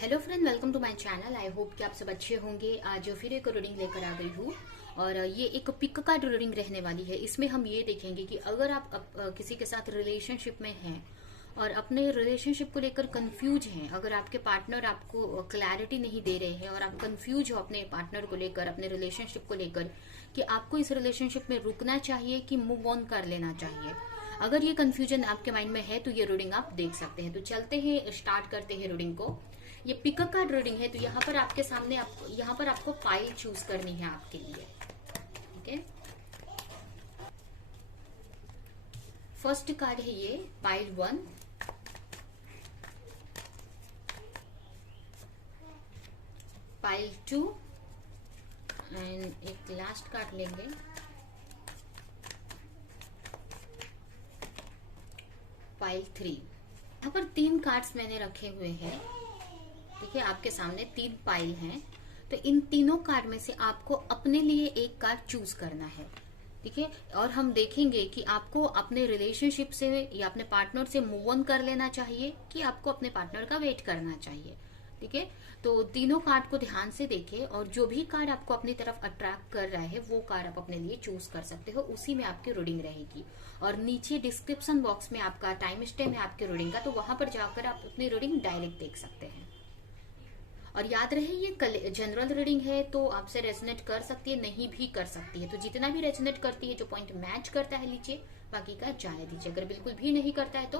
Hello friend, welcome to my channel. I hope कि आप सब अच्छे होंगे। आज फिर एक रीडिंग लेकर आ गई हूँ और ये एक पिक कार्ड रीडिंग रहने वाली है। इसमें हम ये देखेंगे कि अगर आप किसी के साथ रिलेशनशिप में हैं और अपने रिलेशनशिप को लेकर कंफ्यूज हैं, अगर आपके पार्टनर आपको क्लैरिटी नहीं दे रहे हैं और आप कंफ्यूज हो अपने पार्टनर को लेकर, अपने रिलेशनशिप को लेकर कि आपको इस रिलेशनशिप में रुकना चाहिए कि मूव ऑन कर लेना चाहिए, अगर ये कंफ्यूजन आपके माइंड में है तो ये रीडिंग आप देख सकते हैं। तो चलते हैं, स्टार्ट करते हैं रीडिंग को। ये पिक कार्ड रीडिंग है, तो यहाँ पर आपके सामने यहाँ पर आपको पाइल चूज करनी है आपके लिए। ओके, फर्स्ट कार्ड है ये पाइल 1, पाइल 2 एंड एक लास्ट कार्ड लेंगे, पाइल 3। यहाँ पर 3 कार्ड्स मैंने रखे हुए हैं। देखिए आपके सामने 3 पाइल हैं, तो इन तीनों कार्ड में से आपको अपने लिए एक कार्ड चूज करना है। ठीक है, और हम देखेंगे कि आपको अपने रिलेशनशिप से या अपने पार्टनर से मूव ऑन कर लेना चाहिए कि आपको अपने पार्टनर का वेट करना चाहिए। ठीक है, तो तीनों कार्ड को ध्यान से देखें और जो भी कार्ड आपको अपनी तरफ अट्रैक्ट कर रहा है वो कार्ड आप अपने लिए चूज कर सकते हो, उसी में आपकी रीडिंग रहेगी। और नीचे डिस्क्रिप्शन बॉक्स में आपका टाइम स्टैम्प है आपके रीडिंग का, तो वहां पर जाकर आप अपनी रीडिंग डायरेक्ट देख सकते हैं। और याद रहे ये जनरल रीडिंग है, तो आपसे रेजोनेट कर सकती है, नहीं भी कर सकती है। तो जितना भी रेजोनेट करती है, जो पॉइंट मैच करता है लीजिए, बाकी का जाने दीजिए। अगर बिल्कुल भी नहीं करता है तो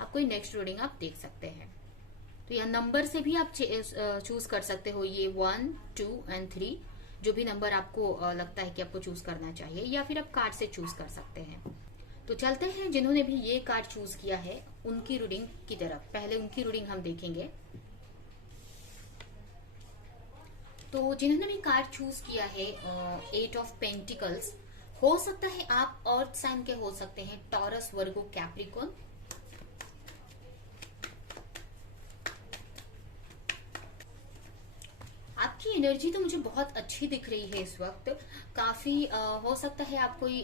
आप कोई नेक्स्ट रीडिंग आप देख सकते हैं। तो यहाँ नंबर से भी आप चूज कर सकते हो, ये 1, 2 एंड 3, जो भी नंबर आपको लगता है कि आपको चूज करना चाहिए, या फिर आप कार्ड से चूज कर सकते हैं। तो चलते हैं जिन्होंने भी ये कार्ड चूज किया है उनकी रीडिंग की तरफ। पहले उनकी रीडिंग हम देखेंगे। तो जिन्होंने भी कार्ड चूज किया है 8 ऑफ पेंटिकल्स, हो सकता है आप अर्थ साइन के हो सकते हैं, टॉरस, वर्गो, कैप्रिकॉन। आपकी एनर्जी तो मुझे बहुत अच्छी दिख रही है इस वक्त। काफी हो सकता है आप कोई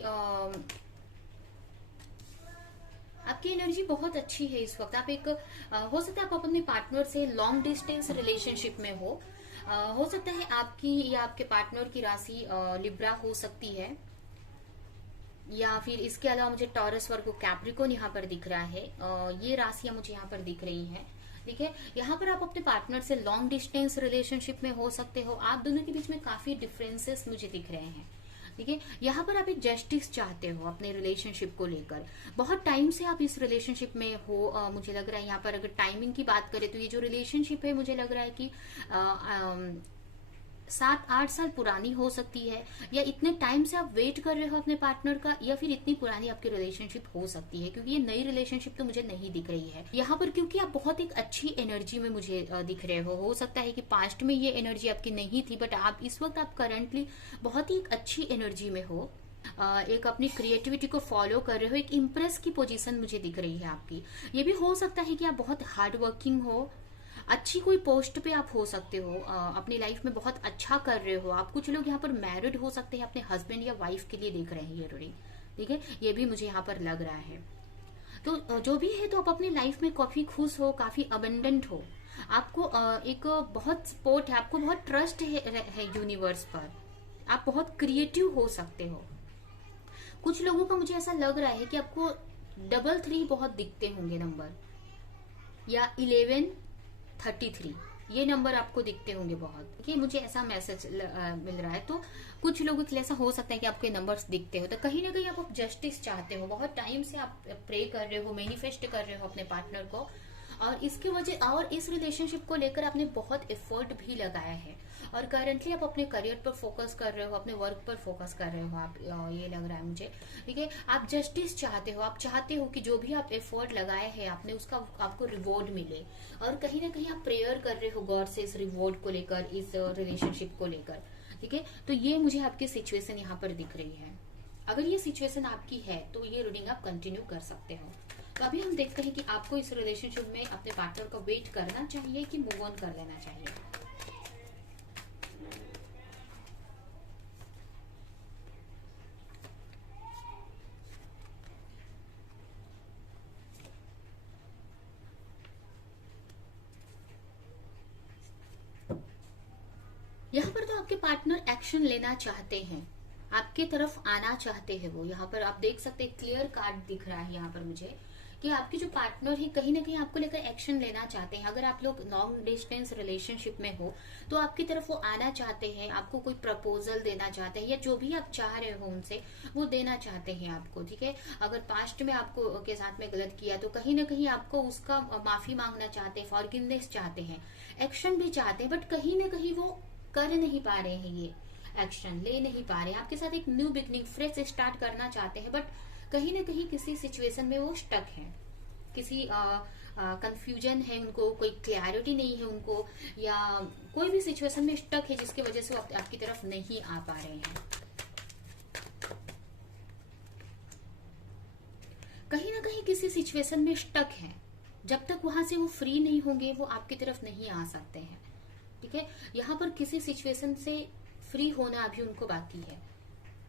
आपकी एनर्जी बहुत अच्छी है इस वक्त। आप एक हो सकता है आप अपने पार्टनर से लॉन्ग डिस्टेंस रिलेशनशिप में हो सकता है आपकी या आपके पार्टनर की राशि लिब्रा हो सकती है, या फिर इसके अलावा मुझे टॉरस, वर्गो, कैप्रिकॉन यहाँ पर दिख रहा है। ये राशियां मुझे यहाँ पर दिख रही हैं। ठीक है, यहाँ पर आप अपने पार्टनर से लॉन्ग डिस्टेंस रिलेशनशिप में हो सकते हो। आप दोनों के बीच में काफी डिफरेंसेस मुझे दिख रहे हैं। ठीक है, यहाँ पर आप एक जस्टिस चाहते हो अपने रिलेशनशिप को लेकर। बहुत टाइम से आप इस रिलेशनशिप में हो। मुझे लग रहा है यहाँ पर अगर टाइमिंग की बात करें तो ये जो रिलेशनशिप है मुझे लग रहा है कि 7-8 साल पुरानी हो सकती है, या इतने टाइम से आप वेट कर रहे हो अपने पार्टनर का, या फिर इतनी पुरानी आपकी रिलेशनशिप हो सकती है, क्योंकि ये नई रिलेशनशिप तो मुझे नहीं दिख रही है यहाँ पर। क्योंकि आप बहुत एक अच्छी एनर्जी में मुझे दिख रहे हो सकता है कि पास्ट में ये एनर्जी आपकी नहीं थी, बट आप इस वक्त आप करंटली बहुत ही एक अच्छी एनर्जी में हो। एक अपनी क्रिएटिविटी को फॉलो कर रहे हो, एक इम्प्रेस की पोजीशन मुझे दिख रही है आपकी। ये भी हो सकता है कि आप बहुत हार्ड वर्किंग हो, अच्छी कोई पोस्ट पे आप हो सकते हो, अपनी लाइफ में बहुत अच्छा कर रहे हो आप। कुछ लोग यहाँ पर मैरिड हो सकते हैं, अपने हस्बैंड या वाइफ के लिए देख रहे हैं ये रीडिंग। ठीक है, ये भी मुझे यहाँ पर लग रहा है। तो जो भी है, तो आप अपनी लाइफ में काफी खुश हो, काफी अबंडेंट हो। आपको एक बहुत सपोर्ट है, आपको बहुत ट्रस्ट है यूनिवर्स पर। आप बहुत क्रिएटिव हो सकते हो। कुछ लोगों का मुझे ऐसा लग रहा है कि आपको 333 बहुत दिखते होंगे नंबर, या 1133, ये नंबर आपको दिखते होंगे बहुत। ठीक है, मुझे ऐसा मैसेज मिल रहा है। तो कुछ लोगों के लिए ऐसा हो सकता है कि आपके नंबर्स दिखते हो, तो कहीं ना कहीं आप जस्टिस चाहते हो। बहुत टाइम से आप प्रे कर रहे हो, मैनिफेस्ट कर रहे हो अपने पार्टनर को, और इसकी वजह और इस रिलेशनशिप को लेकर आपने बहुत एफर्ट भी लगाया है। और करंटली आप अपने करियर पर फोकस कर रहे हो, अपने वर्क पर फोकस कर रहे हो आप, ये लग रहा है मुझे। ठीक है, आप जस्टिस चाहते हो, आप चाहते हो कि जो भी आप एफर्ट लगाए हैं आपने, उसका आपको रिवॉर्ड मिले। और कहीं ना कहीं आप प्रेयर कर रहे हो गॉड से इस रिवॉर्ड को लेकर, इस रिलेशनशिप को लेकर। ठीक है, तो ये मुझे आपकी सिचुएशन यहाँ पर दिख रही है। अगर ये सिचुएशन आपकी है तो ये रीडिंग आप कंटिन्यू कर सकते हो। तो अभी हम देखते हैं कि आपको इस रिलेशनशिप में अपने पार्टनर को वेट करना चाहिए कि मूव ऑन कर लेना चाहिए। आपके पार्टनर एक्शन लेना चाहते हैं, आपके तरफ आना चाहते हैं वो। यहाँ पर आप देख सकते हैं, क्लियर कार्ड दिख रहा है यहाँ पर मुझे कि आपके जो पार्टनर है कहीं ना कहीं आपको लेकर एक्शन लेना चाहते हैं। अगर आप लोग लॉन्ग डिस्टेंस रिलेशनशिप में हो तो आपकी तरफ वो आना चाहते हैं, आपको कोई प्रपोजल देना चाहते हैं, या जो भी आप चाह रहे हो उनसे वो देना चाहते हैं आपको। ठीक है, अगर पास्ट में आपको के साथ में गलत किया तो कहीं ना कहीं आपको उसका माफी मांगना चाहते हैं, फॉरगिवनेस चाहते हैं, एक्शन भी चाहते हैं, बट कहीं ना कहीं वो कर नहीं पा रहे हैं, ये एक्शन ले नहीं पा रहे हैं। आपके साथ एक न्यू बिगनिंग, फ्रेश स्टार्ट करना चाहते हैं, बट कहीं ना कहीं किसी सिचुएशन में वो स्टक है, किसी कंफ्यूजन है उनको, कोई क्लैरिटी नहीं है उनको, या कोई भी सिचुएशन में स्टक है जिसकी वजह से वो आपकी तरफ नहीं आ पा रहे हैं। कहीं ना कहीं किसी सिचुएशन में स्टक है, जब तक वहां से वो फ्री नहीं होंगे वो आपकी तरफ नहीं आ सकते हैं। ठीक है, यहाँ पर किसी सिचुएशन से फ्री होना अभी उनको बाकी है।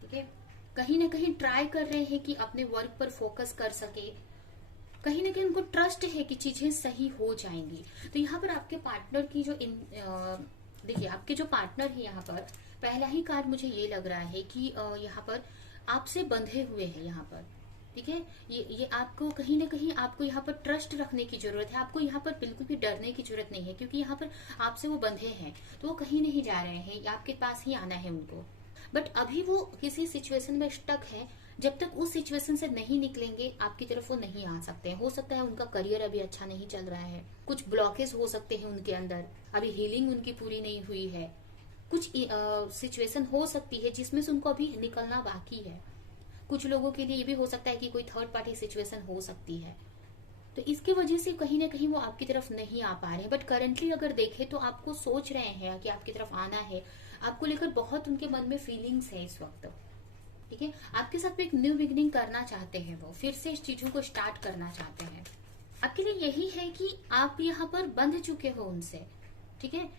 ठीक है, कहीं ना कहीं ट्राई कर रहे हैं कि अपने वर्क पर फोकस कर सके, कहीं ना कहीं उनको ट्रस्ट है कि चीजें सही हो जाएंगी। तो यहाँ पर आपके पार्टनर की जो देखिए, आपके जो पार्टनर है यहाँ पर पहला ही कार्ड मुझे ये लग रहा है कि यहाँ पर आपसे बंधे हुए हैं यहाँ पर। ठीक है, ये आपको कहीं ना कहीं आपको यहाँ पर ट्रस्ट रखने की जरूरत है, आपको यहाँ पर बिल्कुल भी डरने की जरूरत नहीं है, क्योंकि यहाँ पर आपसे वो बंधे हैं तो वो कहीं नहीं जा रहे हैं, आपके पास ही आना है उनको। बट अभी वो किसी सिचुएशन में स्टक है, जब तक उस सिचुएशन से नहीं निकलेंगे आपकी तरफ वो नहीं आ सकते हैं। हो सकता है उनका करियर अभी अच्छा नहीं चल रहा है, कुछ ब्लॉकेज हो सकते हैं उनके अंदर, अभी हीलिंग उनकी पूरी नहीं हुई है, कुछ सिचुएशन हो सकती है जिसमें से उनको अभी निकलना बाकी है। कुछ लोगों के लिए ये भी हो सकता है कि कोई थर्ड पार्टी सिचुएशन हो सकती है, तो इसकी वजह से कहीं ना कहीं वो आपकी तरफ नहीं आ पा रहे हैं। बट करंटली अगर देखें तो आपको सोच रहे हैं कि आपकी तरफ आना है, आपको लेकर बहुत उनके मन में फीलिंग्स है इस वक्त। ठीक है, आपके साथ में एक न्यू बिगिनिंग करना चाहते हैं, वो फिर से इस चीजों को स्टार्ट करना चाहते हैं। आपके लिए यही है कि आप यहाँ पर बंध चुके हो उनसे। ठीक है,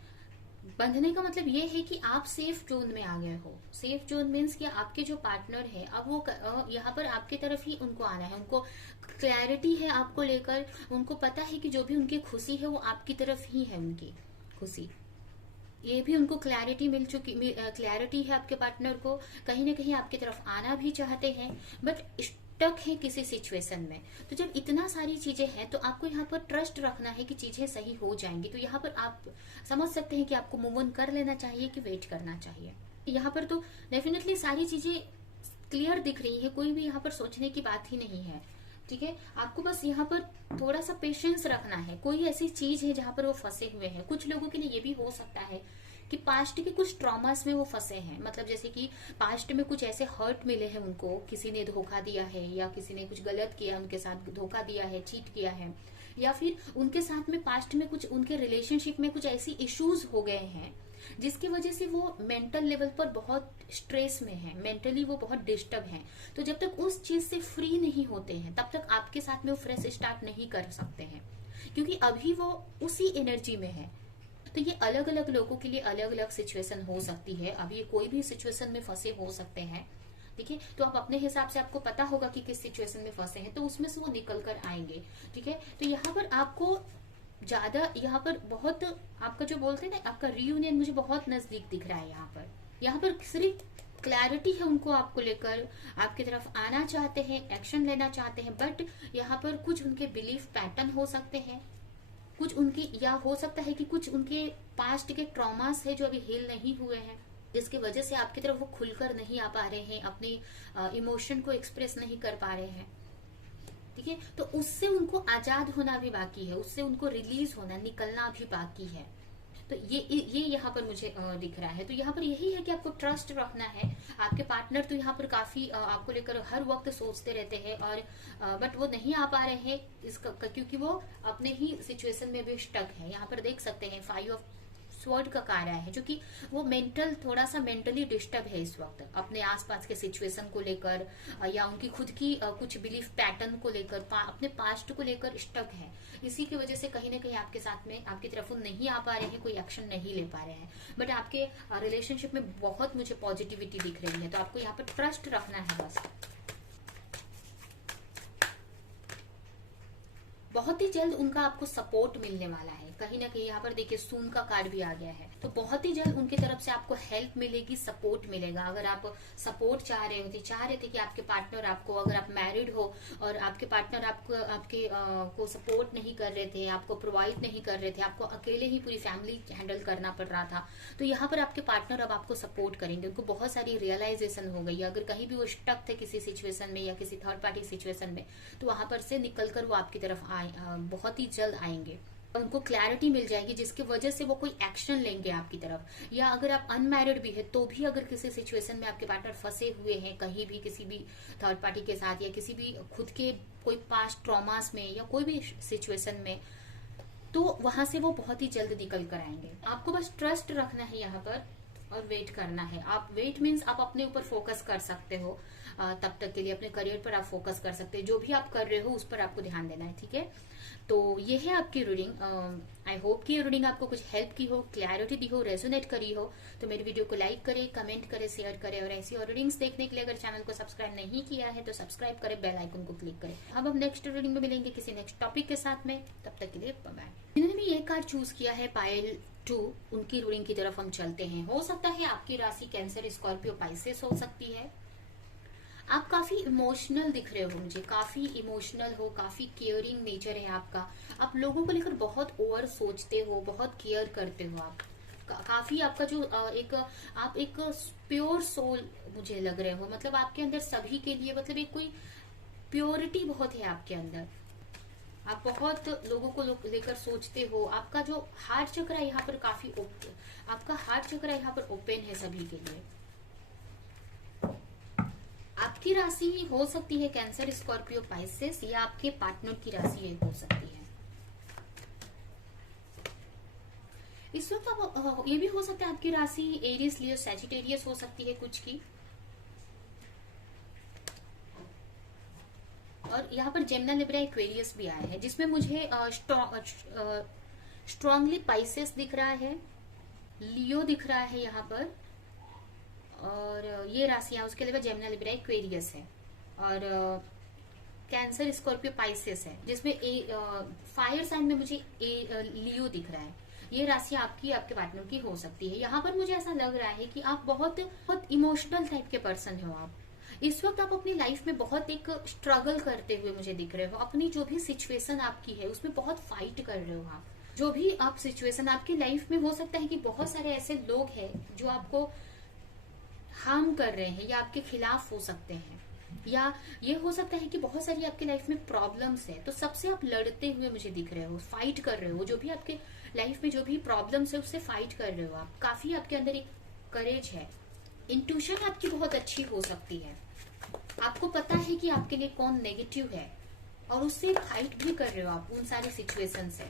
बंधने का मतलब ये है कि आप सेफ जोन में आ गए हो। सेफ जोन मीन्स कि आपके जो पार्टनर है अब वो यहाँ पर आपके तरफ ही उनको आना है, उनको क्लैरिटी है आपको लेकर, उनको पता है कि जो भी उनकी खुशी है वो आपकी तरफ ही है, उनकी खुशी ये भी उनको क्लैरिटी मिल चुकी, क्लैरिटी है आपके पार्टनर को, कहीं ना कहीं आपकी तरफ आना भी चाहते हैं, बट स्टक है किसी सिचुएशन में। तो जब इतना सारी चीजें हैं तो आपको यहाँ पर ट्रस्ट रखना है कि चीजें सही हो जाएंगी। तो यहाँ पर आप समझ सकते हैं कि आपको मूव ऑन कर लेना चाहिए कि वेट करना चाहिए। यहाँ पर तो डेफिनेटली सारी चीजें क्लियर दिख रही है, कोई भी यहाँ पर सोचने की बात ही नहीं है। ठीक है, आपको बस यहाँ पर थोड़ा सा पेशेंस रखना है। कोई ऐसी चीज है जहां पर वो फंसे हुए हैं। कुछ लोगों के लिए ये भी हो सकता है कि पास्ट के कुछ ट्रॉमास में वो फंसे हैं, मतलब जैसे कि पास्ट में कुछ ऐसे हर्ट मिले हैं उनको, किसी ने धोखा दिया है या किसी ने कुछ गलत किया, उनके साथ धोखा दिया है, चीट किया है, या फिर उनके साथ में पास्ट में कुछ उनके रिलेशनशिप में कुछ ऐसी इश्यूज हो गए हैं जिसकी वजह से वो मेंटल लेवल पर बहुत स्ट्रेस में है, मेंटली वो बहुत डिस्टर्ब हैं। तो जब तक उस चीज से फ्री नहीं होते हैं तब तक आपके साथ में वो फ्रेश स्टार्ट नहीं कर सकते हैं, क्योंकि अभी वो उसी एनर्जी में है। तो ये अलग अलग लोगों के लिए अलग अलग सिचुएशन हो सकती है। अब ये कोई भी सिचुएशन में फंसे हो सकते हैं। ठीक है, तो आप अपने हिसाब से आपको पता होगा कि किस सिचुएशन में फंसे हैं, तो उसमें से वो निकल कर आएंगे। ठीक है, तो यहाँ पर आपको ज्यादा यहाँ पर बहुत आपका जो बोलते हैं ना, आपका रियूनियन मुझे बहुत नजदीक दिख रहा है। यहाँ पर सिर्फ क्लैरिटी है उनको आपको लेकर, आपकी तरफ आना चाहते हैं, एक्शन लेना चाहते हैं, बट यहाँ पर कुछ उनके बिलीफ पैटर्न हो सकते हैं, कुछ उनके, या हो सकता है कि कुछ उनके पास्ट के ट्रॉमास है जो अभी हील नहीं हुए हैं, जिसकी वजह से आपकी तरफ वो खुलकर नहीं आ पा रहे हैं, अपनी इमोशन को एक्सप्रेस नहीं कर पा रहे हैं। ठीक है, तो उससे उनको आजाद होना भी बाकी है, उससे उनको रिलीज होना, निकलना भी बाकी है। तो ये यहाँ पर मुझे दिख रहा है। तो यहाँ पर यही है कि आपको ट्रस्ट रखना है। आपके पार्टनर तो यहाँ पर काफी आपको लेकर हर वक्त सोचते रहते हैं, और बट वो नहीं आ पा रहे हैं इसका, क्योंकि वो अपने ही सिचुएशन में भी स्टक है। यहाँ पर देख सकते हैं 5 ऑफ स्वॉर्ड का कार्य है, जो कि वो थोड़ा सा मेंटली डिस्टर्ब है इस वक्त, अपने आसपास के सिचुएशन को लेकर, या उनकी खुद की कुछ बिलीफ पैटर्न को लेकर, अपने पास्ट को लेकर स्टक है। इसी की वजह से कहीं ना कहीं आपके साथ में, आपकी तरफ वो नहीं आ पा रहे हैं, कोई एक्शन नहीं ले पा रहे हैं। बट आपके रिलेशनशिप में बहुत मुझे पॉजिटिविटी दिख रही है, तो आपको यहाँ पर ट्रस्ट रखना है बस। बहुत ही जल्द उनका आपको सपोर्ट मिलने वाला है। कहीं ना कहीं यहाँ पर देखिए सून का कार्ड भी आ गया है, तो बहुत ही जल्द उनकी तरफ से आपको हेल्प मिलेगी, सपोर्ट मिलेगा। अगर आप सपोर्ट चाह रहे थे कि आपके पार्टनर आपको, अगर आप मैरिड हो और आपके पार्टनर आपके को सपोर्ट नहीं कर रहे थे, आपको प्रोवाइड नहीं कर रहे थे, आपको अकेले ही पूरी फैमिली हैंडल करना पड़ रहा था, तो यहाँ पर आपके पार्टनर अब आपको सपोर्ट करेंगे। उनको बहुत सारी रियलाइजेशन हो गई। अगर कहीं भी वो स्टक थे किसी सिचुएशन में या किसी थर्ड पार्टी सिचुएशन में, तो वहां पर से निकलकर वो आपकी तरफ बहुत ही जल्द आएंगे। उनको क्लैरिटी मिल जाएगी जिसकी वजह से वो कोई एक्शन लेंगे आपकी तरफ। या अगर आप अनमैरिड भी है तो भी अगर किसी सिचुएशन में आपके पार्टनर फंसे हुए हैं कहीं भी, किसी भी थर्ड पार्टी के साथ या किसी भी खुद के कोई पास्ट ट्रॉमास में या कोई भी सिचुएशन में, तो वहां से वो बहुत ही जल्द निकल कर आएंगे। आपको बस ट्रस्ट रखना है यहाँ पर और वेट करना है। आप वेट मीन्स आप अपने ऊपर फोकस कर सकते हो, तब तक के लिए अपने करियर पर आप फोकस कर सकते हैं। जो भी आप कर रहे हो उस पर आपको ध्यान देना है, ठीक है। तो ये है आपकी रीडिंग। आई होप कि ये रीडिंग आपको कुछ हेल्प की हो, क्लैरिटी दी हो, रेजोनेट करी हो। तो मेरी वीडियो को लाइक करें, कमेंट करें, शेयर करें, और ऐसी और रीडिंग्स देखने के लिए अगर चैनल को सब्सक्राइब नहीं किया है तो सब्सक्राइब करें, बेल आइकन को क्लिक करें। अब हम नेक्स्ट रीडिंग में मिलेंगे किसी नेक्स्ट टॉपिक के साथ में, तब तक के लिए बाय बाय। जिन्होंने भी ये कार्ड चूज किया है पायल 2, उनकी रीडिंग की तरफ हम चलते हैं। हो सकता है आपकी राशि कैंसर, स्कॉर्पियो, पाइसेस हो सकती है। आप काफी इमोशनल दिख रहे हो मुझे, काफी इमोशनल हो, काफी केयरिंग नेचर है आपका। आप लोगों को लेकर बहुत ओवर सोचते हो, बहुत केयर करते हो आप। काफी आपका जो आप एक प्योर सोल मुझे लग रहे हो। मतलब आपके अंदर सभी के लिए, मतलब एक कोई प्योरिटी बहुत है आपके अंदर। आप बहुत लोगों को लेकर सोचते हो। आपका जो हार्ट चक्र है यहाँ पर काफी आपका हार्ट चक्र यहाँ पर ओपन है सभी के लिए। आपकी राशि हो सकती है कैंसर, स्कॉर्पियो, पाइसेस, या आपके पार्टनर की राशि ये हो सकती है। इस वक्त आप ये भी हो सकता है आपकी राशि एरिस, लियो, सैजिटेरियस हो सकती है कुछ की। और यहाँ पर जेमिनी, लिब्रा, एक्वेरियस भी आया है, जिसमें मुझे स्ट्रांगली पाइसेस दिख रहा है, लियो दिख रहा है यहाँ पर, और ये राशियां उसके अलावा जेमिनी, लिब्रा, एक्वेरियस है, और कैंसर, स्कॉर्पियो, पाइसेस है, जिसमें फायर साइन में मुझे लियो दिख रहा है। ये राशियां आपकी, आपके पार्टनर की हो सकती है। यहाँ पर मुझे ऐसा लग रहा है कि आप बहुत बहुत इमोशनल टाइप के पर्सन हो। आप इस वक्त आप अपनी लाइफ में बहुत एक स्ट्रगल करते हुए मुझे दिख रहे हो। अपनी जो भी सिचुएशन आपकी है उसमें बहुत फाइट कर रहे हो आप। जो भी आप सिचुएशन आपकी लाइफ में, हो सकता है कि बहुत सारे ऐसे लोग हैं जो आपको हार्म कर रहे हैं या आपके खिलाफ हो सकते हैं, या ये हो सकता है कि बहुत सारी आपकी लाइफ में प्रॉब्लम्स है, तो सबसे आप लड़ते हुए मुझे दिख रहे हो, फाइट कर रहे हो। जो भी आपके लाइफ में जो भी प्रॉब्लम्स है उससे फाइट कर रहे हो आप। काफी आपके अंदर एक करेज है। इंट्यूशन आपकी बहुत अच्छी हो सकती है। आपको पता है कि आपके लिए कौन नेगेटिव है और उससे फाइट भी कर रहे हो आप उन सारी सिचुएशन से।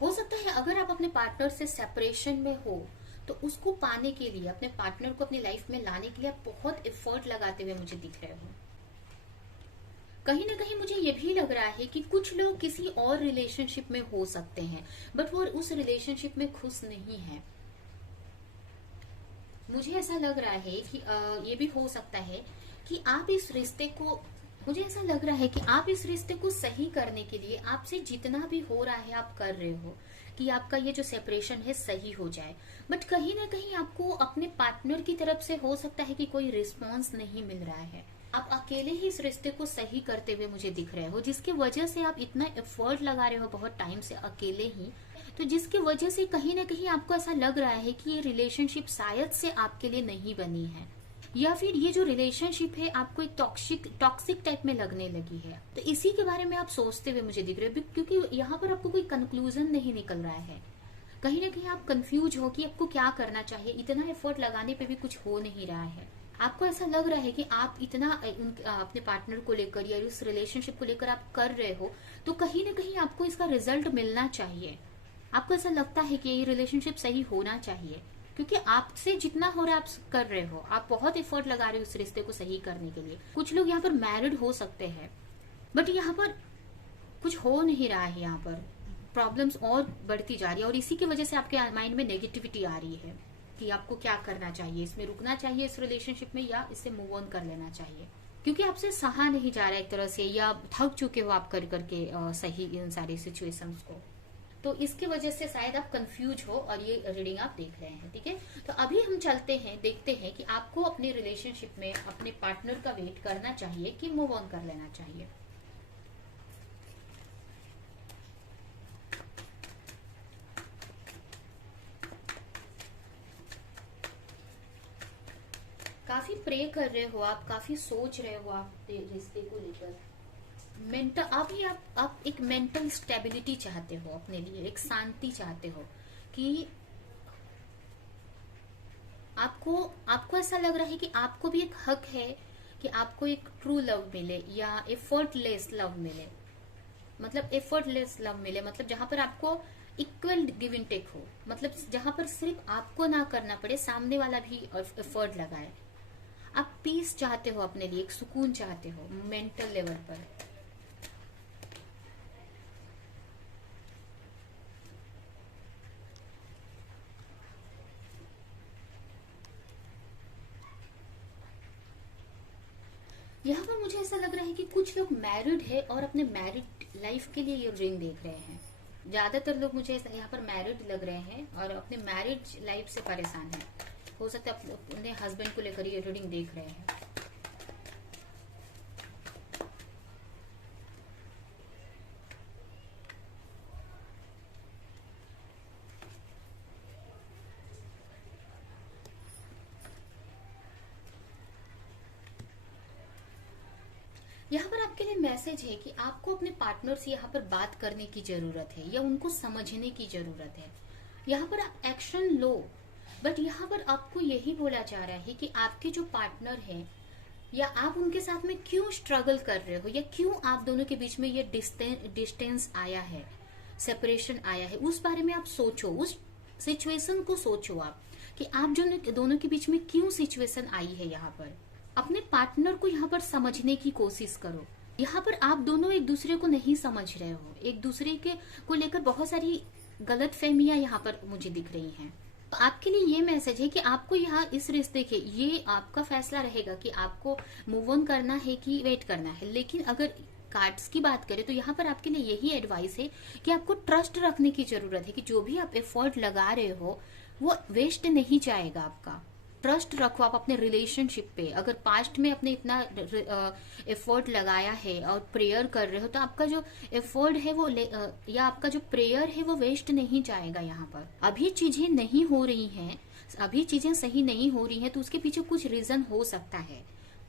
हो सकता है अगर आप अपने पार्टनर से सेपरेशन में हो तो उसको पाने के लिए, अपने पार्टनर को अपनी लाइफ में लाने के लिए आप बहुत एफर्ट लगाते हुए मुझे दिख रहे हो। कहीं ना कहीं मुझे ये भी लग रहा है कि कुछ लोग किसी और रिलेशनशिप में हो सकते हैं, बट वो उस रिलेशनशिप में खुश नहीं है। मुझे ऐसा लग रहा है कि ये भी हो सकता है कि आप इस रिश्ते को, मुझे ऐसा लग रहा है कि आप इस रिश्ते को सही करने के लिए आपसे जितना भी हो रहा है आप कर रहे हो कि आपका ये जो सेपरेशन है सही हो जाए। बट कहीं ना कहीं आपको अपने पार्टनर की तरफ से हो सकता है कि कोई रिस्पॉन्स नहीं मिल रहा है। आप अकेले ही इस रिश्ते को सही करते हुए मुझे दिख रहे हो, जिसकी वजह से आप इतना एफर्ट लगा रहे हो बहुत टाइम से अकेले ही, तो जिसकी वजह से कहीं ना कहीं आपको ऐसा लग रहा है कि ये रिलेशनशिप शायद से आपके लिए नहीं बनी है, या फिर ये जो रिलेशनशिप है आपको एक टॉक्सिक टाइप में लगने लगी है। तो इसी के बारे में आप सोचते हुए मुझे दिख रहे हो, क्योंकि यहाँ पर आपको कोई कंक्लूजन नहीं निकल रहा है। कहीं ना कहीं आप कंफ्यूज हो कि आपको क्या करना चाहिए। इतना एफर्ट लगाने पे भी कुछ हो नहीं रहा है। आपको ऐसा लग रहा है कि आप इतना अपने पार्टनर को लेकर या उस रिलेशनशिप को लेकर आप कर रहे हो, तो कहीं ना कहीं आपको इसका रिजल्ट मिलना चाहिए। आपको ऐसा लगता है कि ये रिलेशनशिप सही होना चाहिए, क्योंकि आपसे जितना हो रहा है आप कर रहे हो। आप बहुत एफर्ट लगा रहे हो उस रिश्ते को सही करने के लिए। कुछ लोग यहाँ पर मैरिड हो सकते हैं, बट यहाँ पर कुछ हो नहीं रहा है। यहाँ पर प्रॉब्लम्स और बढ़ती जा रही है, और इसी की वजह से आपके माइंड में नेगेटिविटी आ रही है कि आपको क्या करना चाहिए, इसमें रुकना चाहिए इस रिलेशनशिप में, या इससे मूव ऑन कर लेना चाहिए। क्योंकि आपसे सहा नहीं जा रहा है एक तरह से, या थक चुके हो आप कर करके सही इन सारी सिचुएशंस को। तो इसकी वजह से शायद आप कंफ्यूज हो और ये रीडिंग आप देख रहे हैं। ठीक है, तो अभी हम चलते हैं, देखते हैं कि आपको अपने रिलेशनशिप में अपने पार्टनर का वेट करना चाहिए कि मूव ऑन कर लेना चाहिए। काफी प्रे कर रहे हो आप, काफी सोच रहे हो आप रिश्ते को लेकर। मेंटल आप एक मेंटल स्टेबिलिटी चाहते हो अपने लिए, एक शांति चाहते हो कि आपको आपको ऐसा लग रहा है कि आपको भी एक हक है कि आपको एक ट्रू लव मिले या एफर्टलेस लव मिले। मतलब एफर्टलेस लव मिले मतलब जहां पर आपको इक्वल गिव एंड टेक हो, मतलब जहां पर सिर्फ आपको ना करना पड़े, सामने वाला भी एफर्ट लगाए। आप पीस चाहते हो अपने लिए, एक सुकून चाहते हो मेंटल लेवल पर। यहाँ पर मुझे ऐसा लग रहा है कि कुछ लोग मैरिड है और अपने मैरिड लाइफ के लिए ये रिंग देख रहे हैं। ज्यादातर लोग मुझे यहाँ पर मैरिड लग रहे हैं और अपने मैरिज लाइफ से परेशान हैं। हो सकता है अपने हस्बैंड को लेकर ये रीडिंग देख रहे हैं। यहाँ पर आपके लिए मैसेज है कि आपको अपने पार्टनर से यहाँ पर बात करने की जरूरत है या उनको समझने की जरूरत है। यहाँ पर आप एक्शन लो, बट यहाँ पर आपको यही बोला जा रहा है कि आपके जो पार्टनर हैं या आप उनके साथ में क्यों स्ट्रगल कर रहे हो या क्यों आप दोनों के बीच में ये डिस्टेंस आया है, सेपरेशन आया है, उस बारे में आप सोचो, उस सिचुएशन को सोचो आप कि आप जो दोनों के बीच में क्यों सिचुएशन आई है। यहाँ पर अपने पार्टनर को यहाँ पर समझने की कोशिश करो। यहाँ पर आप दोनों एक दूसरे को नहीं समझ रहे हो, एक दूसरे के को लेकर बहुत सारी गलत फहमियां यहाँ पर मुझे दिख रही हैं। तो आपके लिए ये मैसेज है कि आपको यहाँ इस रिश्ते के, ये आपका फैसला रहेगा कि आपको मूव ऑन करना है कि वेट करना है। लेकिन अगर कार्ड्स की बात करें तो यहाँ पर आपके लिए यही एडवाइस है कि आपको ट्रस्ट रखने की जरूरत है कि जो भी आप एफर्ट लगा रहे हो वो वेस्ट नहीं जाएगा आपका। ट्रस्ट रखो आप अपने रिलेशनशिप पे। अगर पास्ट में आपने इतना एफर्ट लगाया है और प्रेयर कर रहे हो तो आपका जो एफर्ट है वो या आपका जो प्रेयर है वो वेस्ट नहीं जाएगा। यहाँ पर अभी चीजें नहीं हो रही हैं, अभी चीजें सही नहीं हो रही हैं तो उसके पीछे कुछ रीजन हो सकता है।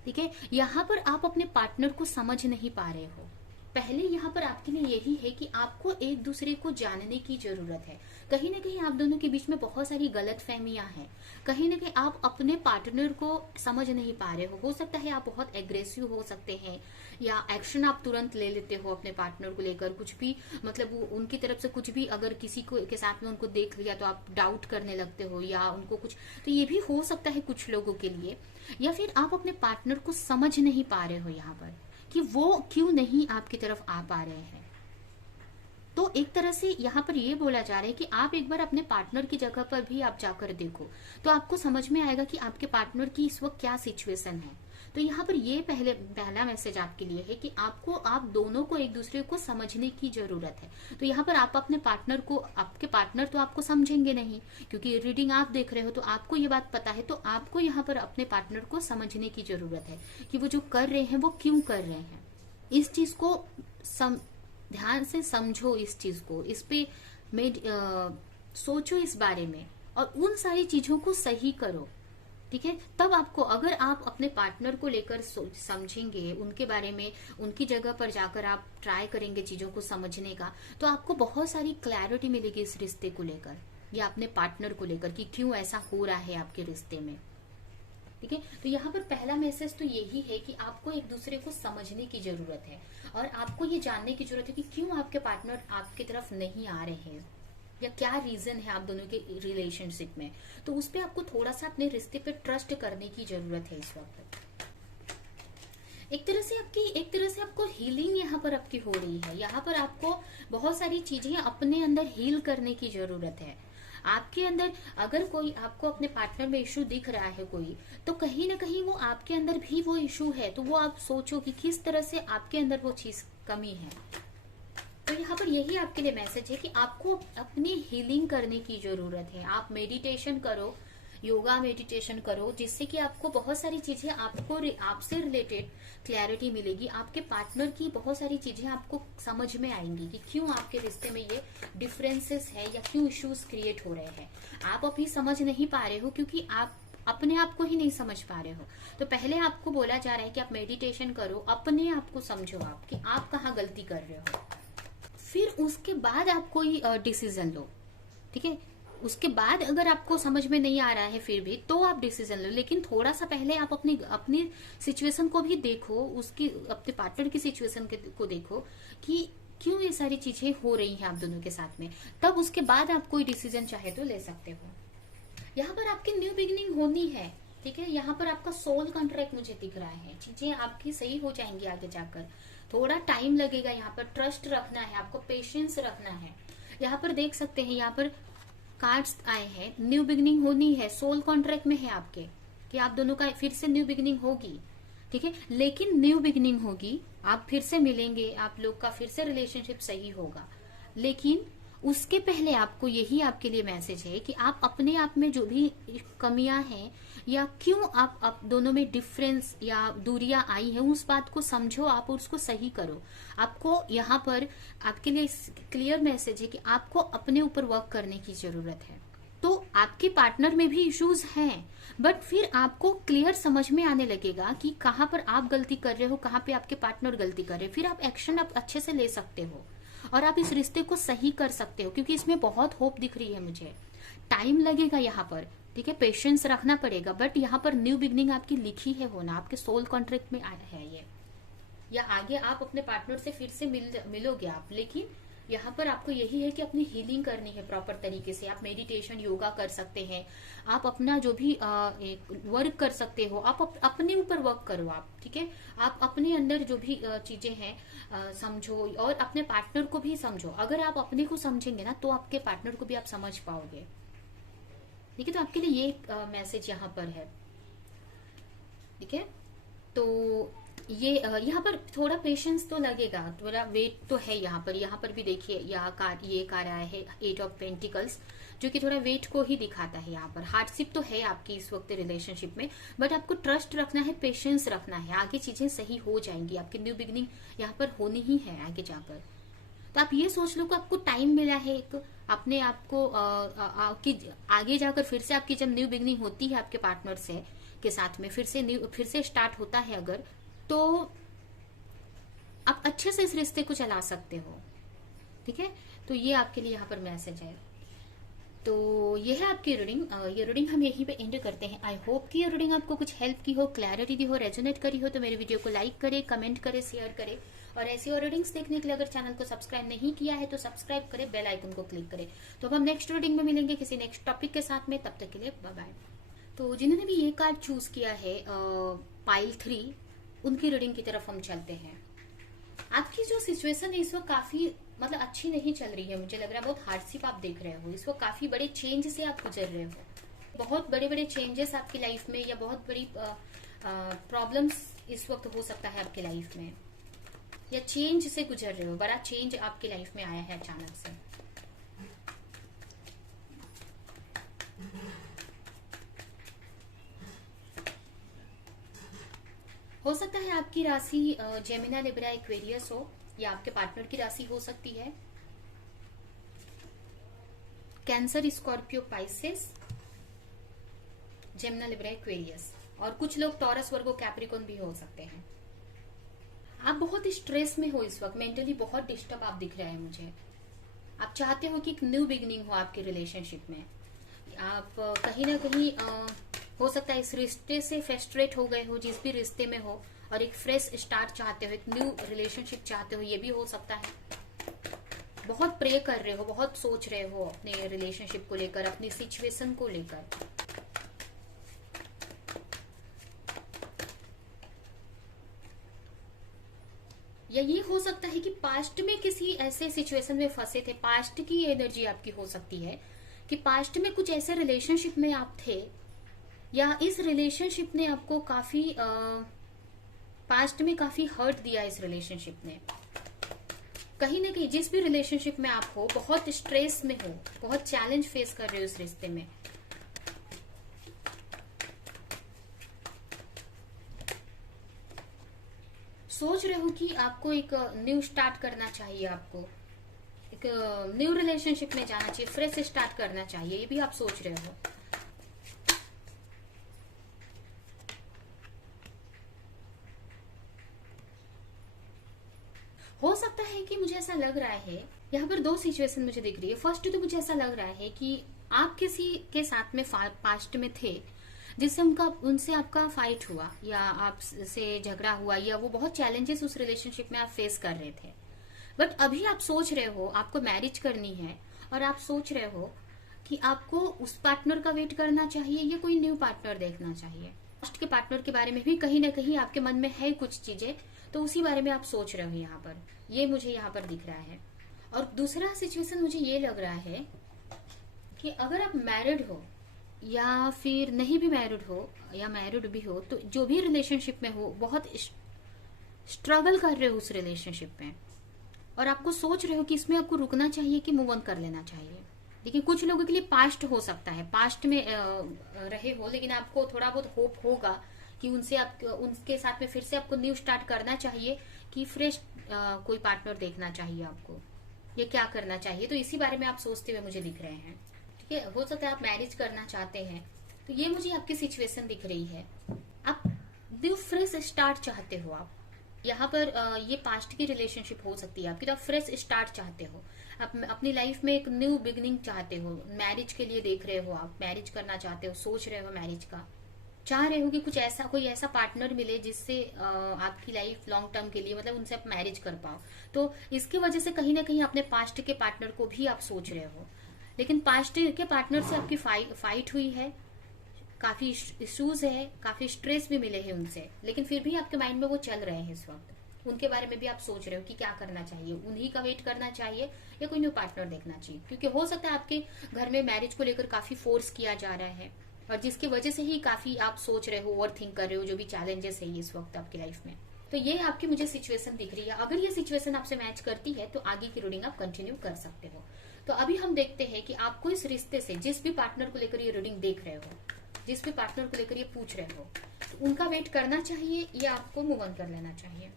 ठीक है, यहाँ पर आप अपने पार्टनर को समझ नहीं पा रहे हो। पहले यहाँ पर आपके लिए यही है कि आपको एक दूसरे को जानने की जरूरत है। कहीं ना कहीं आप दोनों के बीच में बहुत सारी गलत फहमियां हैं, कहीं ना कहीं आप अपने पार्टनर को समझ नहीं पा रहे हो सकता है आप बहुत एग्रेसिव हो सकते हैं या एक्शन आप तुरंत ले लेते हो अपने पार्टनर को लेकर। कुछ भी मतलब उनकी तरफ से कुछ भी अगर किसी को के साथ में उनको देख लिया तो आप डाउट करने लगते हो या उनको कुछ, तो ये भी हो सकता है कुछ लोगों के लिए। या फिर आप अपने पार्टनर को समझ नहीं पा रहे हो यहाँ पर कि वो क्यों नहीं आपकी तरफ आ पा रहे हैं। तो एक तरह से यहाँ पर ये बोला जा रहा है कि आप एक बार अपने पार्टनर की जगह पर भी आप जाकर देखो तो आपको समझ में आएगा कि आपके पार्टनर की इस वक्त क्या सिचुएशन है। तो यहाँ पर ये पहला मैसेज आपके लिए है कि आपको आप दोनों को एक दूसरे को समझने की जरूरत है। तो यहाँ पर आप अपने पार्टनर को, आपके पार्टनर तो आपको समझेंगे नहीं क्योंकि रीडिंग आप देख रहे हो तो आपको ये बात पता है। तो आपको यहाँ पर अपने पार्टनर को समझने की जरूरत है कि वो जो कर रहे हैं वो क्यों कर रहे हैं। इस चीज को ध्यान से समझो, इस चीज को, इस पे सोचो इस बारे में और उन सारी चीजों को सही करो। ठीक है, तब आपको, अगर आप अपने पार्टनर को लेकर समझेंगे, उनके बारे में, उनकी जगह पर जाकर आप ट्राई करेंगे चीजों को समझने का, तो आपको बहुत सारी क्लैरिटी मिलेगी इस रिश्ते को लेकर या अपने पार्टनर को लेकर कि क्यों ऐसा हो रहा है आपके रिश्ते में। ठीक है, तो यहाँ पर पहला मैसेज तो यही है कि आपको एक दूसरे को समझने की जरूरत है और आपको ये जानने की जरूरत है कि क्यों आपके पार्टनर आपकी तरफ नहीं आ रहे हैं या क्या रीजन है आप दोनों के रिलेशनशिप में। तो उस पर आपको थोड़ा सा अपने रिश्ते पे ट्रस्ट करने की जरूरत है इस वक्त। एक तरह से आपको हीलिंग यहाँ पर आपकी हो रही है। यहाँ पर आपको बहुत सारी चीजें अपने अंदर हील करने की जरूरत है। आपके अंदर अगर कोई आपको अपने पार्टनर में इशू दिख रहा है कोई, तो कहीं ना कहीं वो आपके अंदर भी वो इशू है। तो वो आप सोचो कि किस तरह से आपके अंदर वो चीज कमी है। तो यहाँ पर यही आपके लिए मैसेज है कि आपको अपनी हीलिंग करने की जरूरत है। आप मेडिटेशन करो, योगा मेडिटेशन करो, जिससे कि आपको बहुत सारी चीजें आपसे रिलेटेड क्लैरिटी मिलेगी। आपके पार्टनर की बहुत सारी चीजें आपको समझ में आएंगी कि क्यों आपके रिश्ते में ये डिफरेंसेस है या क्यों इश्यूज क्रिएट हो रहे हैं। आप अभी समझ नहीं पा रहे हो क्योंकि आप अपने आप को ही नहीं समझ पा रहे हो। तो पहले आपको बोला जा रहा है कि आप मेडिटेशन करो, अपने आप को समझो आप कि आप कहाँ गलती कर रहे हो, फिर उसके बाद आप कोई डिसीजन लो। ठीक है, उसके बाद अगर आपको समझ में नहीं आ रहा है फिर भी तो आप डिसीजन लो, लेकिन थोड़ा सा पहले आप अपनी सिचुएशन को भी देखो, उसकी अपने पार्टनर की सिचुएशन को देखो कि क्यों ये सारी चीजें हो रही हैं आप दोनों के साथ में। तब उसके बाद आप कोई डिसीजन चाहे तो ले सकते हो। यहाँ पर आपकी न्यू बिगिनिंग होनी है। ठीक है, यहाँ पर आपका सोल कॉन्ट्रैक्ट मुझे दिख रहा है, चीजें आपकी सही हो जाएंगी आगे जाकर। थोड़ा टाइम लगेगा, यहाँ पर ट्रस्ट रखना है, आपको पेशेंस रखना है। यहाँ पर देख सकते हैं, यहाँ पर कार्ड्स आए हैं, न्यू बिगिनिंग होनी है, सोल कॉन्ट्रैक्ट में है आपके कि आप दोनों का फिर से न्यू बिगिनिंग होगी। ठीक है, लेकिन न्यू बिगिनिंग होगी, आप फिर से मिलेंगे, आप लोग का फिर से रिलेशनशिप सही होगा। लेकिन उसके पहले आपको यही आपके लिए मैसेज है कि आप अपने आप में जो भी कमियां हैं या क्यों आप दोनों में डिफरेंस या दूरियां आई हैं, उस बात को समझो आप और उसको सही करो। आपको यहाँ पर आपके लिए क्लियर मैसेज है कि आपको अपने ऊपर वर्क करने की जरूरत है। तो आपके पार्टनर में भी इश्यूज हैं, बट फिर आपको क्लियर समझ में आने लगेगा कि कहाँ पर आप गलती कर रहे हो, कहाँ पे आपके पार्टनर गलती कर रहे हो। फिर आप एक्शन आप अच्छे से ले सकते हो और आप इस रिश्ते को सही कर सकते हो, क्योंकि इसमें बहुत होप दिख रही है मुझे। टाइम लगेगा यहाँ पर, ठीक है, पेशेंस रखना पड़ेगा, बट यहाँ पर न्यू बिगनिंग आपकी लिखी है होना, आपके सोल कॉन्ट्रैक्ट में आया है ये। या आगे आप अपने पार्टनर से फिर से मिलोगे आप, लेकिन यहाँ पर आपको यही है कि अपनी हीलिंग करनी है प्रॉपर तरीके से। आप मेडिटेशन योगा कर सकते हैं, आप अपना जो भी वर्क कर सकते हो, आप अपने ऊपर वर्क करो आप। ठीक है, आप अपने अंदर जो भी चीजें हैं समझो और अपने पार्टनर को भी समझो। अगर आप अपने को समझेंगे ना तो आपके पार्टनर को भी आप समझ पाओगे। ठीक है, तो आपके लिए ये मैसेज यहाँ पर है। ठीक है, तो ये यहाँ पर थोड़ा पेशेंस तो लगेगा, थोड़ा वेट तो है यहाँ पर भी देखिए ये कार्ड आया है 8 ऑफ पेंटिकल्स, जो कि थोड़ा वेट को ही दिखाता है। यहाँ पर हार्डशिप तो है आपकी इस वक्त रिलेशनशिप में, बट आपको ट्रस्ट रखना है, पेशेंस रखना है, आगे चीजें सही हो जाएंगी। आपकी न्यू बिगनिंग यहाँ पर होनी ही है आगे जाकर। तो आप ये सोच लो कि आपको टाइम मिला है एक अपने आप को आगे जाकर फिर से आपकी जब न्यू बिगनिंग होती है आपके पार्टनर से के साथ में फिर से स्टार्ट होता है अगर, तो आप अच्छे से इस रिश्ते को चला सकते हो। ठीक है, तो ये आपके लिए यहाँ पर मैसेज है। तो ये है आपकी रीडिंग। ये रीडिंग हम यहीं पे एंड करते हैं। आई होप कि ये रीडिंग आपको कुछ हेल्प की हो, क्लैरिटी दी हो, रेजोनेट करी हो। तो मेरे वीडियो को लाइक करे, कमेंट करे, शेयर करे, और ऐसी और रीडिंग्स देखने के लिए अगर चैनल को सब्सक्राइब नहीं किया है तो सब्सक्राइब करे, बेल आइकन को क्लिक करे। तो अब हम नेक्स्ट रीडिंग में मिलेंगे किसी नेक्स्ट टॉपिक के साथ में, तब तक के लिए बाय बाय। तो जिन्होंने भी ये कार्ड चूज किया है पाइल 3, उनकी रीडिंग की तरफ हम चलते हैं। आपकी जो सिचुएशन है इस वक्त काफी मतलब अच्छी नहीं चल रही है, मुझे लग रहा है बहुत हार्डशिप आप देख रहे हो इस वक्त, काफी बड़े चेंज से आप गुजर रहे हो, बहुत बड़े बड़े चेंजेस आपकी लाइफ में, या बहुत बड़ी प्रॉब्लम्स इस वक्त हो सकता है आपकी लाइफ में, या चेंज से गुजर रहे हो, बड़ा चेंज आपकी लाइफ में आया है अचानक से। हो सकता है आपकी राशि जेमिनी, लिब्रा, एक्वेरियस हो, या आपके पार्टनर की राशि हो सकती है cancer, Scorpio, Pisces, Gemini, Libra, Aquarius, और कुछ लोग टॉरस, वर्गो, कैप्रिकॉन भी हो सकते हैं। आप बहुत स्ट्रेस में हो इस वक्त, मेंटली बहुत डिस्टर्ब आप दिख रहे हैं मुझे। आप चाहते हो कि एक न्यू बिगिनिंग हो आपके रिलेशनशिप में। आप कहीं ना कहीं हो सकता है इस रिश्ते से फ्रस्ट्रेट हो गए हो, जिस भी रिश्ते में हो, और एक फ्रेश स्टार्ट चाहते हो, एक न्यू रिलेशनशिप चाहते हो, ये भी हो सकता है। बहुत प्रे कर रहे हो, बहुत सोच रहे हो अपने रिलेशनशिप को लेकर, अपनी सिचुएशन को लेकर। या ये हो सकता है कि पास्ट में किसी ऐसे सिचुएशन में फंसे थे, पास्ट की एनर्जी आपकी हो सकती है कि पास्ट में कुछ ऐसे रिलेशनशिप में आप थे, या इस रिलेशनशिप ने आपको काफी पास्ट में काफी हर्ट दिया। इस रिलेशनशिप ने कहीं ना कहीं, जिस भी रिलेशनशिप में आप हो, बहुत स्ट्रेस में हो, बहुत चैलेंज फेस कर रहे हो इस रिश्ते में। सोच रहे हो कि आपको एक न्यू स्टार्ट करना चाहिए, आपको एक न्यू रिलेशनशिप में जाना चाहिए, फ्रेश स्टार्ट करना चाहिए, ये भी आप सोच रहे हो सकता है कि मुझे ऐसा लग रहा है, यहाँ पर दो सिचुएशन मुझे दिख रही है। फर्स्ट तो मुझे ऐसा लग रहा है कि आप किसी के साथ में पास्ट में थे, जिससे उनसे आपका फाइट हुआ, या आपसे झगड़ा हुआ, या वो बहुत चैलेंजेस उस रिलेशनशिप में आप फेस कर रहे थे। बट अभी आप सोच रहे हो आपको मैरिज करनी है, और आप सोच रहे हो कि आपको उस पार्टनर का वेट करना चाहिए या कोई न्यू पार्टनर देखना चाहिए। पास्ट के पार्टनर के बारे में भी कहीं ना कहीं आपके मन में है कुछ चीजें, तो उसी बारे में आप सोच रहे हो यहाँ पर, ये मुझे यहाँ पर दिख रहा है। और दूसरा सिचुएशन मुझे ये लग रहा है कि अगर आप मैरिड हो या फिर नहीं भी मैरिड हो, या मैरिड भी हो, तो जो भी रिलेशनशिप में हो, बहुत स्ट्रगल कर रहे हो उस रिलेशनशिप में, और आपको सोच रहे हो कि इसमें आपको रुकना चाहिए कि मूव ऑन कर लेना चाहिए। देखिए, कुछ लोगों के लिए पास्ट हो सकता है, पास्ट में रहे हो, लेकिन आपको थोड़ा बहुत होप होगा कि उनके साथ में फिर से आपको न्यू स्टार्ट करना चाहिए, कि फ्रेश कोई पार्टनर देखना चाहिए आपको, ये क्या करना चाहिए। तो इसी बारे में आप सोचते हुए मुझे दिख रहे हैं। ठीक है, हो सकता है आप मैरिज करना चाहते हैं, तो ये मुझे आपकी सिचुएशन दिख रही है। आप न्यू फ्रेश स्टार्ट चाहते हो। आप यहाँ पर ये पास्ट की रिलेशनशिप हो सकती है आपकी, तो आप फ्रेश स्टार्ट चाहते हो, आप अपनी लाइफ में एक न्यू बिगिनिंग चाहते हो, मैरिज के लिए देख रहे हो, आप मैरिज करना चाहते हो, सोच रहे हो मैरिज का, चाह रहे हो कि कोई ऐसा पार्टनर मिले जिससे आपकी लाइफ लॉन्ग टर्म के लिए, मतलब उनसे आप मैरिज कर पाओ। तो इसकी वजह से कहीं ना कहीं अपने पास्ट के पार्टनर को भी आप सोच रहे हो, लेकिन पास्ट के पार्टनर से आपकी फाइट हुई है, काफी इश्यूज है, काफी स्ट्रेस भी मिले हैं उनसे, लेकिन फिर भी आपके माइंड में वो चल रहे हैं इस वक्त। उनके बारे में भी आप सोच रहे हो कि क्या करना चाहिए, उन्हीं का वेट करना चाहिए या कोई न्यू पार्टनर देखना चाहिए, क्योंकि हो सकता है आपके घर में मैरिज को लेकर काफी फोर्स किया जा रहा है, और जिसकी वजह से ही काफी आप सोच रहे हो, ओवर थिंक कर रहे हो, जो भी चैलेंजेस है इस वक्त आपकी लाइफ में। तो ये आपकी मुझे सिचुएशन दिख रही है। अगर ये सिचुएशन आपसे मैच करती है तो आगे की रीडिंग आप कंटिन्यू कर सकते हो। तो अभी हम देखते हैं कि आपको इस रिश्ते से, जिस भी पार्टनर को लेकर ये रीडिंग देख रहे हो, जिस भी पार्टनर को लेकर ये पूछ रहे हो, तो उनका वेट करना चाहिए या आपको मूव ऑन कर लेना चाहिए।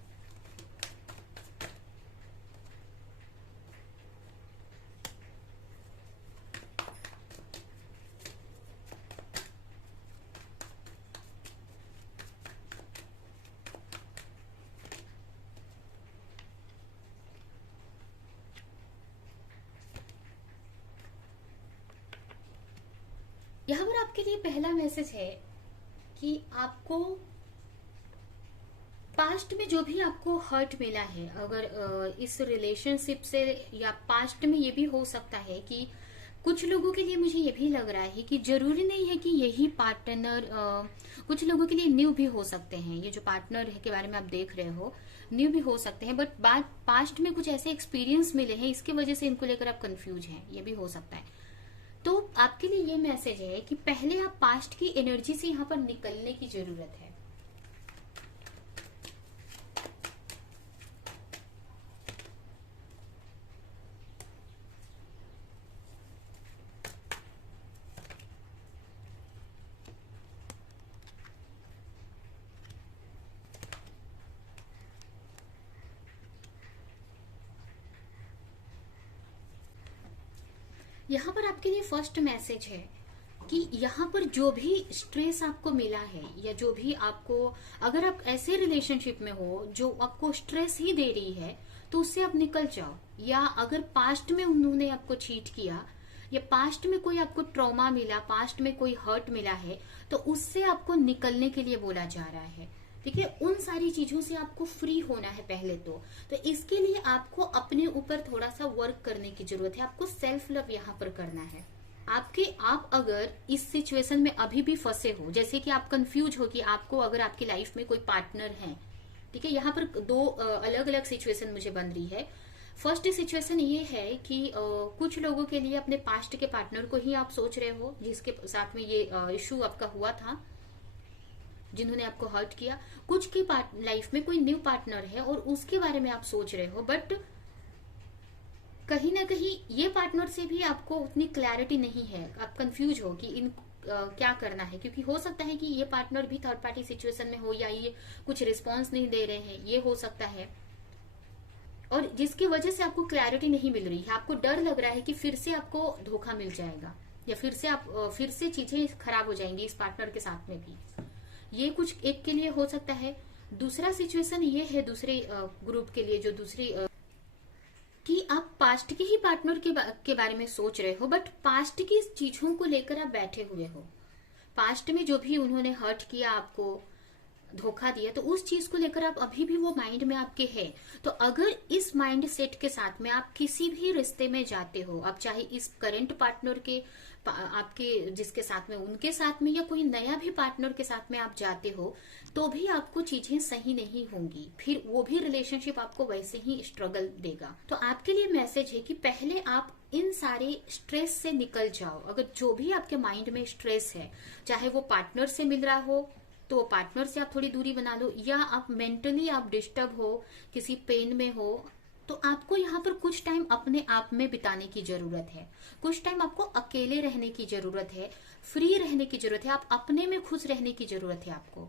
यहाँ पर आपके लिए पहला मैसेज है कि आपको पास्ट में जो भी आपको हर्ट मिला है, अगर इस रिलेशनशिप से, या पास्ट में ये भी हो सकता है कि कुछ लोगों के लिए, मुझे ये भी लग रहा है कि जरूरी नहीं है कि यही पार्टनर, कुछ लोगों के लिए न्यू भी हो सकते हैं। ये जो पार्टनर के बारे में आप देख रहे हो, न्यू भी हो सकते हैं, बट पास्ट में कुछ ऐसे एक्सपीरियंस मिले हैं, इसकी वजह से इनको लेकर आप कंफ्यूज हैं, ये भी हो सकता है। तो आपके लिए ये मैसेज है कि पहले आप पास्ट की एनर्जी से यहाँ पर निकलने की जरूरत है। यहाँ पर आपके लिए फर्स्ट मैसेज है कि यहाँ पर जो भी स्ट्रेस आपको मिला है, या जो भी आपको, अगर आप ऐसे रिलेशनशिप में हो जो आपको स्ट्रेस ही दे रही है, तो उससे आप निकल जाओ। या अगर पास्ट में उन्होंने आपको चीट किया, या पास्ट में कोई आपको ट्रॉमा मिला, पास्ट में कोई हर्ट मिला है, तो उससे आपको निकलने के लिए बोला जा रहा है। ठीक है, उन सारी चीजों से आपको फ्री होना है पहले तो इसके लिए आपको अपने ऊपर थोड़ा सा वर्क करने की जरूरत है। आपको सेल्फ लव यहाँ पर करना है। आप अगर इस सिचुएशन में अभी भी फंसे हो, जैसे कि आप कंफ्यूज हो कि आपको, अगर आपकी लाइफ में कोई पार्टनर है, ठीक है, यहाँ पर दो अलग अलग सिचुएशन मुझे बन रही है। फर्स्ट सिचुएशन ये है कि कुछ लोगों के लिए अपने पास्ट के पार्टनर को ही आप सोच रहे हो, जिसके साथ में ये इशू आपका हुआ था, जिन्होंने आपको हर्ट किया। कुछ की लाइफ में कोई न्यू पार्टनर है और उसके बारे में आप सोच रहे हो, बट कहीं ना कहीं ये पार्टनर से भी आपको उतनी क्लैरिटी नहीं है, आप कंफ्यूज हो कि इन क्या करना है, क्योंकि हो सकता है कि ये पार्टनर भी थर्ड पार्टी सिचुएशन में हो, या ये कुछ रिस्पॉन्स नहीं दे रहे हैं, ये हो सकता है। और जिसकी वजह से आपको क्लैरिटी नहीं मिल रही है, आपको डर लग रहा है कि फिर से आपको धोखा मिल जाएगा, या फिर से चीजें खराब हो जाएंगी इस पार्टनर के साथ में भी। ये कुछ एक के लिए हो सकता है। दूसरा सिचुएशन ये है दूसरे ग्रुप के लिए, जो दूसरी कि आप पास्ट के ही पार्टनर के बारे में सोच रहे हो, बट पास्ट की चीजों को लेकर आप बैठे हुए हो। पास्ट में जो भी उन्होंने हर्ट किया, आपको धोखा दिया, तो उस चीज को लेकर आप अभी भी वो माइंड में आपके है। तो अगर इस माइंड सेट के साथ में आप किसी भी रिश्ते में जाते हो, आप चाहे इस करंट पार्टनर के आपके जिसके साथ में उनके साथ में, या कोई नया भी पार्टनर के साथ में आप जाते हो, तो भी आपको चीजें सही नहीं होंगी, फिर वो भी रिलेशनशिप आपको वैसे ही स्ट्रगल देगा। तो आपके लिए मैसेज है कि पहले आप इन सारे स्ट्रेस से निकल जाओ। अगर जो भी आपके माइंड में स्ट्रेस है, चाहे वो पार्टनर से मिल रहा हो तो पार्टनर से आप थोड़ी दूरी बना लो, या आप मेंटली आप डिस्टर्ब हो, किसी पेन में हो, तो आपको यहाँ पर कुछ टाइम अपने आप में बिताने की जरूरत है। कुछ टाइम आपको अकेले रहने की जरूरत है, फ्री रहने की जरूरत है, आप अपने में खुश रहने की जरूरत है। आपको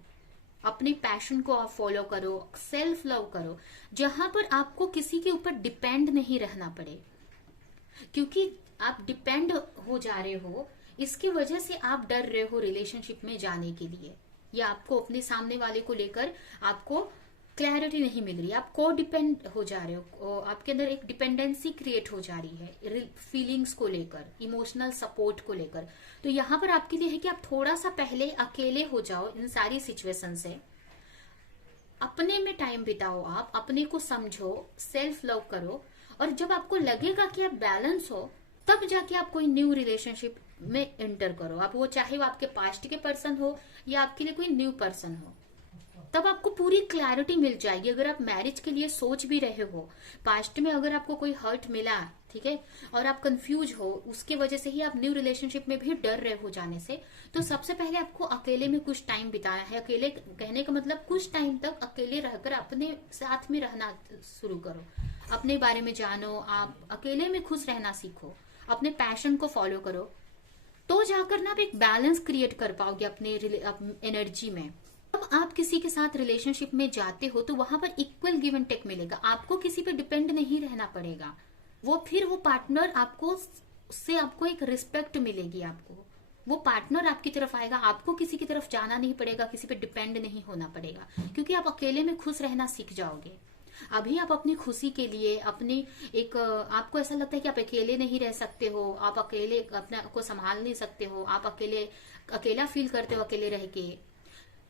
अपने पैशन को आप फॉलो करो, सेल्फ लव करो, जहां पर आपको किसी के ऊपर डिपेंड नहीं रहना पड़े। क्योंकि आप डिपेंड हो जा रहे हो, इसकी वजह से आप डर रहे हो रिलेशनशिप में जाने के लिए, या आपको अपने सामने वाले को लेकर आपको क्लैरिटी नहीं मिल रही, आप को डिपेंड हो जा रहे हो, आपके अंदर एक डिपेंडेंसी क्रिएट हो जा रही है फीलिंग्स को लेकर, इमोशनल सपोर्ट को लेकर। तो यहाँ पर आपके लिए है कि आप थोड़ा सा पहले अकेले हो जाओ इन सारी सिचुएशन से, अपने में टाइम बिताओ, आप अपने को समझो, सेल्फ लव करो, और जब आपको लगेगा कि आप बैलेंस हो, तब जाके आप कोई न्यू रिलेशनशिप में एंटर करो। आप वो चाहे वो आपके पास्ट के पर्सन हो या आपके लिए कोई न्यू पर्सन हो, तब आपको पूरी क्लैरिटी मिल जाएगी। अगर आप मैरिज के लिए सोच भी रहे हो, पास्ट में अगर आपको कोई हर्ट मिला, ठीक है, और आप कंफ्यूज हो, उसके वजह से ही आप न्यू रिलेशनशिप में भी डर रहे हो जाने से, तो सबसे पहले आपको अकेले में कुछ टाइम बिताना है। अकेले कहने का मतलब कुछ टाइम तक अकेले रहकर अपने साथ में रहना शुरू करो, अपने बारे में जानो, आप अकेले में खुश रहना सीखो, अपने पैशन को फॉलो करो, तो जाकर ना आप एक बैलेंस क्रिएट कर पाओगे अपने एनर्जी में। अब आप किसी के साथ रिलेशनशिप में जाते हो तो वहां पर इक्वल गिव एंड टेक मिलेगा, आपको किसी पे डिपेंड नहीं रहना पड़ेगा। वो पार्टनर आपको से आपको एक रिस्पेक्ट मिलेगी, आपको वो पार्टनर आपकी तरफ आएगा, आपको किसी की तरफ जाना नहीं पड़ेगा, किसी पे डिपेंड नहीं होना पड़ेगा, क्योंकि आप अकेले में खुश रहना सीख जाओगे। अभी आप अपनी खुशी के लिए आपको ऐसा लगता है कि आप अकेले नहीं रह सकते हो, आप अकेले अपने को संभाल नहीं सकते हो, आप अकेला फील करते हो अकेले रह के,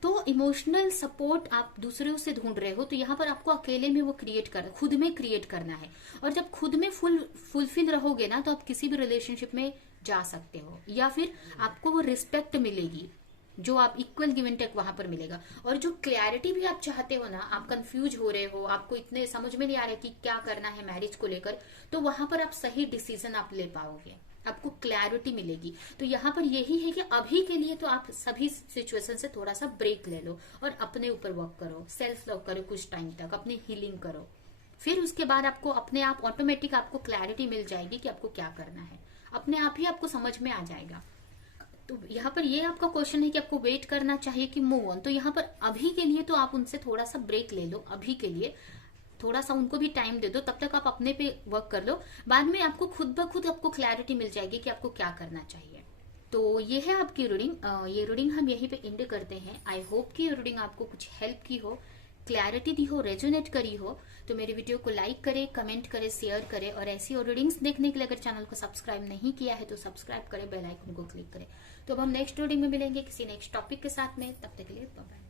तो इमोशनल सपोर्ट आप दूसरों से ढूंढ रहे हो। तो यहाँ पर आपको अकेले में वो खुद में क्रिएट करना है। और जब खुद में फुलफिल रहोगे ना, तो आप किसी भी रिलेशनशिप में जा सकते हो, या फिर आपको वो रिस्पेक्ट मिलेगी जो आप इक्वल गिव एंड टेक वहां पर मिलेगा। और जो क्लैरिटी भी आप चाहते हो ना, आप कंफ्यूज हो रहे हो, आपको इतने समझ में नहीं आ रहा कि क्या करना है मैरिज को लेकर, तो वहां पर आप सही डिसीजन आप ले पाओगे, आपको क्लैरिटी मिलेगी। तो यहाँ पर यही है कि अभी के लिए तो आप सभी सिचुएशन से थोड़ा सा ब्रेक ले लो और अपने ऊपर वर्क करो, सेल्फ लव करो कुछ टाइम तक, अपनी हीलिंग करो। फिर उसके बाद आपको अपने आप ऑटोमेटिक आपको क्लैरिटी मिल जाएगी कि आपको क्या करना है, अपने आप ही आपको समझ में आ जाएगा। तो यहाँ पर ये आपका क्वेश्चन है कि आपको वेट करना चाहिए कि मूव ऑन, तो यहाँ पर अभी के लिए तो आप उनसे थोड़ा सा ब्रेक ले लो, अभी के लिए थोड़ा सा उनको भी टाइम दे दो, तब तक आप अपने पे वर्क कर लो। बाद में आपको खुद ब खुद आपको क्लैरिटी मिल जाएगी कि आपको क्या करना चाहिए। तो ये है आपकी रीडिंग। ये रीडिंग हम यहीं पे एंड करते हैं। आई होप कि ये रीडिंग आपको कुछ हेल्प की हो, क्लैरिटी दी हो, रेजोनेट करी हो। तो मेरे वीडियो को लाइक करें, कमेंट करें, शेयर करें, और ऐसी और रीडिंग्स देखने के लिए अगर चैनल को सब्सक्राइब नहीं किया है तो सब्सक्राइब करें, बेल आइकन को क्लिक करें। तो अब हम नेक्स्ट रीडिंग में मिलेंगे किसी नेक्स्ट टॉपिक के साथ में, तब तक के लिए बाय बाय।